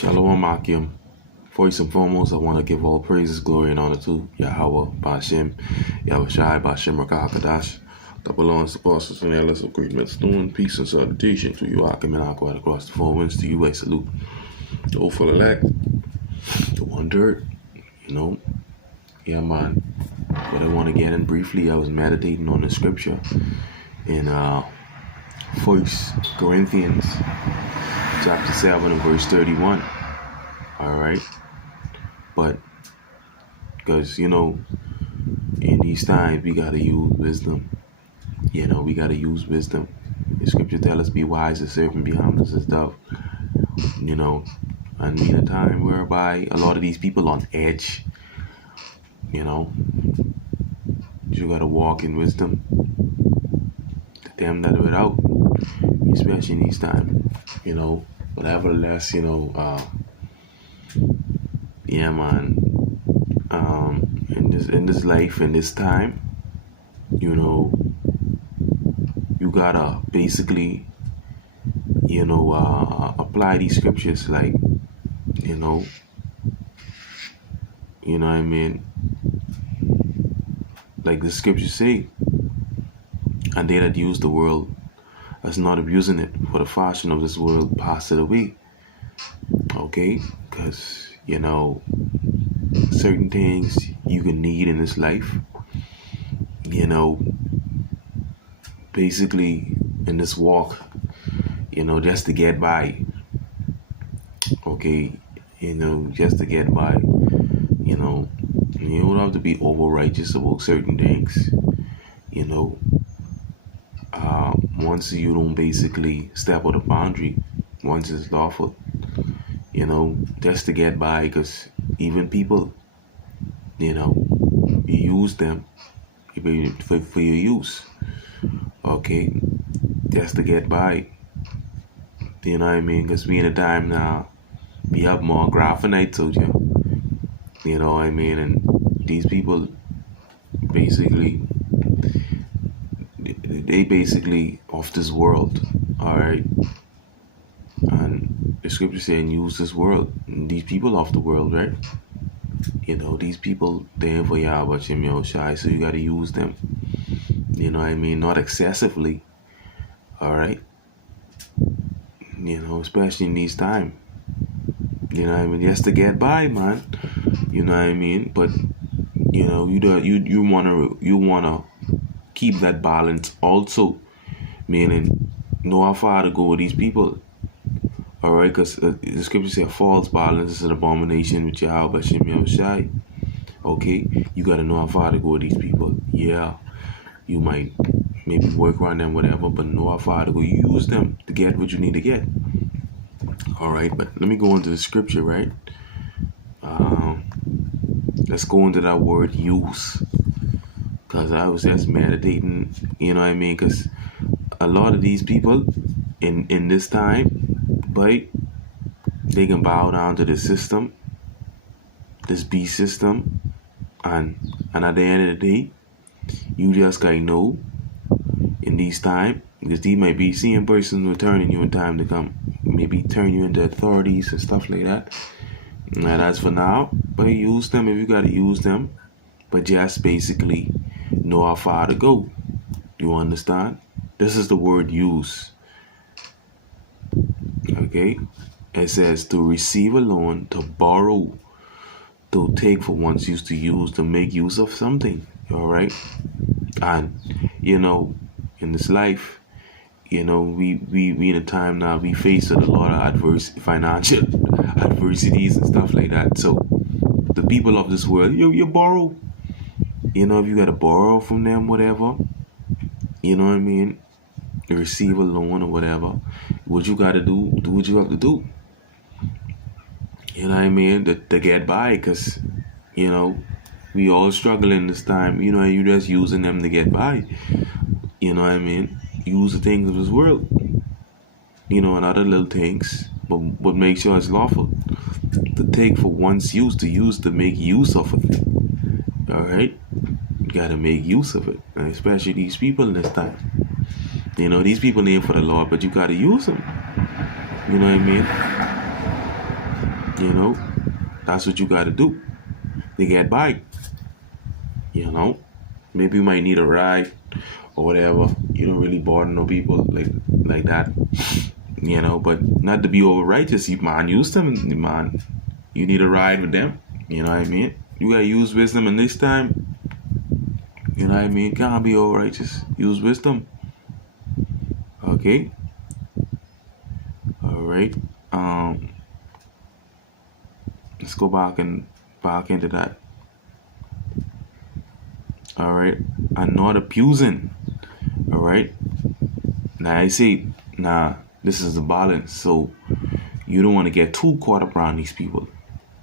Shalom Akim. First and foremost, I want to give all praises, glory, and honor to Yahweh, Bashem, Yahushai, Bashem, Rakakadash, that belongs to apostles and elders of great men stone. Peace and salutation to you, Akim and Aquat across the four winds. To you, I salute the hopeful elect, the one dirt, Yeah, man. But I want to get in briefly. I was meditating on the scripture in First Corinthians chapter 7 and verse 31. All right. But because, in these times, we got to use wisdom. We got to use wisdom. The scripture tells us, be wise as serpent, be harmless as dove. And in a time whereby a lot of these people on edge, you got to walk in wisdom. To them that are without, especially in these times, but nevertheless, yeah, man. In this life, in this time, you gotta basically, apply these scriptures, like, you know what I mean? Like the scriptures say, and they that use the world as not abusing it, for the fashion of this world pass it away. Okay? Because, certain things you can need in this life, basically in this walk, just to get by. Okay? Just to get by. You don't have to be over righteous about certain things. Once you don't basically step on the boundary, once it's lawful, just to get by, because even people, you use them for your use, okay, just to get by, you know what I mean? Because we in a time now, we have more graphenites out here, you know what I mean? And these people basically, they basically off this world, all right? And the scripture saying use this world, and these people off the world, right? These people, they're for Yahweh, Yahushai, so you got to use them, you know what I mean? Not excessively, all right? Especially in these times, you know what I mean? Just to get by, man, you know what I mean? But, you wanna keep that balance also, meaning know how far to go with these people. All right, because the scripture says false balance is an abomination with Yahweh Shem Yahushai. Okay, you got to know how far to go with these people. Yeah, you might maybe work around them, whatever, but know how far to go. Use them to get what you need to get. All right, but let me go into the scripture, right? Let's go into that word use. Because I was just meditating, you know what I mean? Because a lot of these people in this time, right, they can bow down to the system, this beast system, and at the end of the day, you just gotta know in these time, because they might be seeing persons returning you in time to come, maybe turn you into authorities and stuff like that. And that's for now, but use them if you gotta use them, but just basically know how far to go. You understand? This is the word use. Okay? It says to receive a loan, to borrow, to take for one's use, to use, to make use of something. Alright? And, in this life, we in a time now, we face a lot of financial adversities and stuff like that. So, the people of this world, you borrow. If you got to borrow from them, whatever, you know what I mean? Receive a loan or whatever, what you got to do what you have to do. You know what I mean? To get by, because, we all struggle in this time. You just using them to get by. You know what I mean? Use the things of this world. And other little things, but make sure it's lawful. To take for one's use, to make use of a thing. All right? You got to make use of it. And especially these people in this time. These people ain't for the Lord, but you got to use them. You know what I mean? You know, that's what you got to do to get by. You know, maybe you might need a ride or whatever. You don't really bother no people like that. You know, but not to be over righteous, you man. Use them, man. You need a ride with them. You know what I mean? You gotta use wisdom in this time. You know what I mean? Can't be over righteous. Use wisdom. Okay. All right. Let's go back into that. All right. And not abusing. All right. Now I say, this is the balance. So you don't want to get too caught up around these people,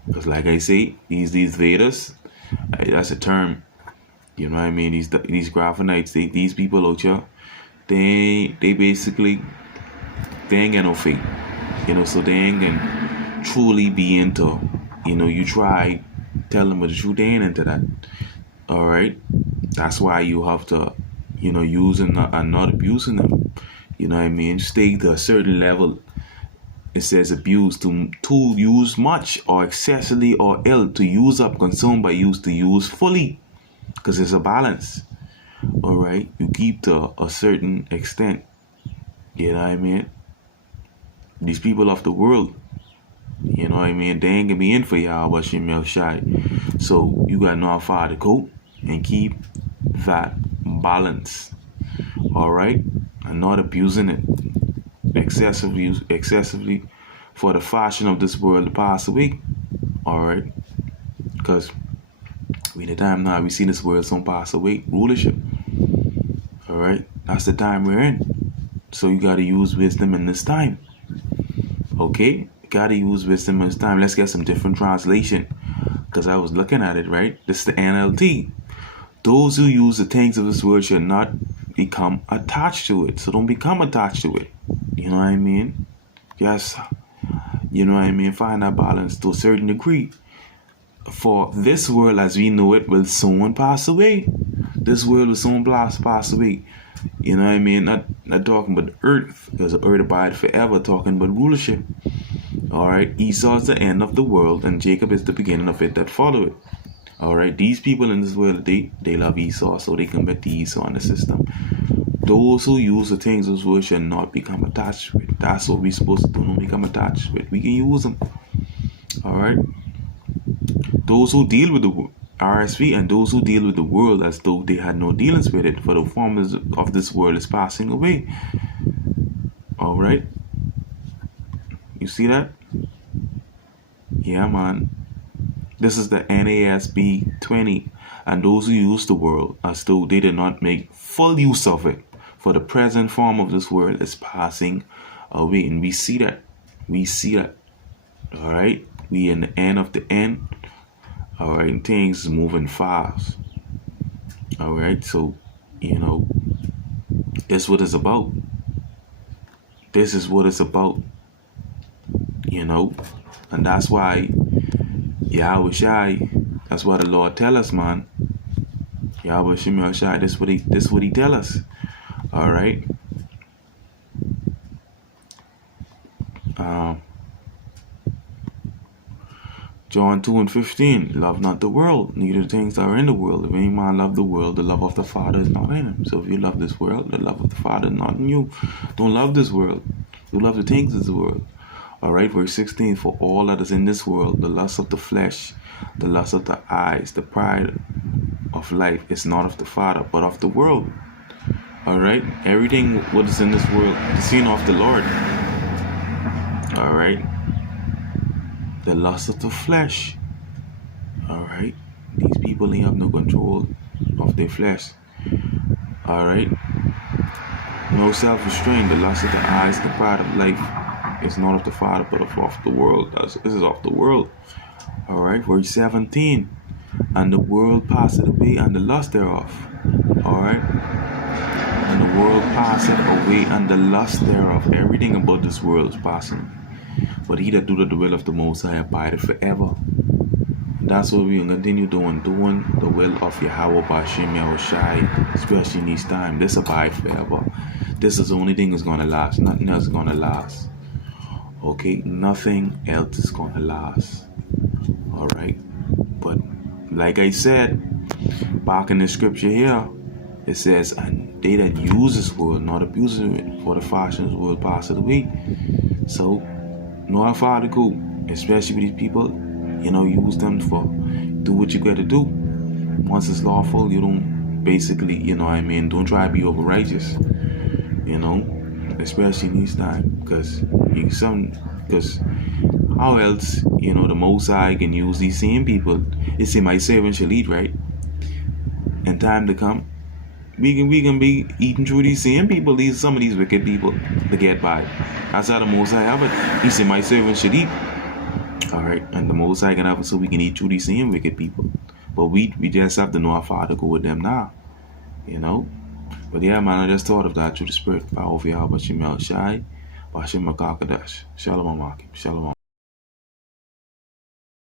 because like I say, these Vedas, that's a term. You know what I mean? These Graphonites, these people out here, they basically, they ain't got no faith. You know, so they ain't gonna truly be into, you know, you try tell them the truth, they ain't into that. All right, that's why you have to, you know, use and not abusing them. You know what I mean? Stay to a certain level. It says abuse, to use much or excessively or ill, to use up, consume by use, to use fully, because it's a balance. All right, you keep to a certain extent. You know what I mean? These people of the world, you know what I mean, they ain't gonna be in for y'all, but she shy. So you gotta know how far to go and keep that balance. All right, and not abusing it excessively for the fashion of this world to pass away. All right, because we the time now we see this world some pass away, rulership. All right, that's the time we're in. So you gotta use wisdom in this time. Okay, gotta use wisdom in this time. Let's get some different translation, because I was looking at it, right? This is the NLT. Those who use the things of this world should not become attached to it. So don't become attached to it. You know what I mean? Yes. You know what I mean? Find that balance to a certain degree. For this world as we know it will soon pass away. This world will soon pass away. You know what I mean? Not talking about the earth, because the earth abide forever. Talking about rulership. Alright, Esau is the end of the world, and Jacob is the beginning of it that follow it. Alright, these people in this world, they love Esau, so they commit to Esau in the system. Those who use the things of this world should not become attached with it. That's what we're supposed to do, don't become attached with it. We can use them. Alright. Those who deal with the RSV and those who deal with the world as though they had no dealings with it, for the form of this world is passing away. Alright. You see that? Yeah, man. This is the NASB 20. And those who use the world as though they did not make full use of it, for the present form of this world is passing away. And we see that. We see that. Alright? We in the end of the end. Alright? Things is moving fast. Alright? So, you know, that's what it's about. This is what it's about. You know? And that's why Yahweh Shai, that's what the Lord tell us, man. Yahweh Shemel Shai, this what he tell us. Alright. John 2:15, love not the world, neither things that are in the world. If any man love the world, the love of the Father is not in him. So if you love this world, the love of the Father is not in you. Don't love this world. You love the things of this world. Alright, verse 16, for all that is in this world, the lust of the flesh, the lust of the eyes, the pride of life is not of the Father, but of the world. Alright, everything what is in this world is seen of the Lord. Alright, the lust of the flesh. Alright, these people ain't have no control of their flesh. Alright, no self-restraint, the lust of the eyes, the pride of life is not of the Father, but of the world. This is of the world. Alright, verse 17. And the world passeth away, and the lust thereof. Alright? And the world passeth away, and the lust thereof. Everything about this world is passing. But he that doeth the will of the Most High abideth forever. And that's what we're going to continue doing the will of Yahweh Bashim Yahushai, especially in these times. This abide forever. This is the only thing that's going to last. Nothing else is going to last. Okay, nothing else is gonna last. All right, but like I said, back in the scripture here, it says, "And they that use this word, not abusing it, for the fashions will pass it away." So, know how far to go, especially with these people. Use them for do what you gotta do. Once it's lawful, you don't basically, don't try to be over righteous. You know, especially in these times, because how else, the Most High can use these same people. It's in my servant shall eat, right? In time to come, we can be eating through these same people, some of these wicked people to get by. That's how the Most High have it. He said, "My servant should eat." All right, and the Most High can have it so we can eat through these same wicked people. But we just have to know how far to go with them now, you know. But yeah, man, I just thought of that through the Spirit. Power of Yahweh Shemel Shai, Bashim Makakadash. Shalom Akim. Shalom.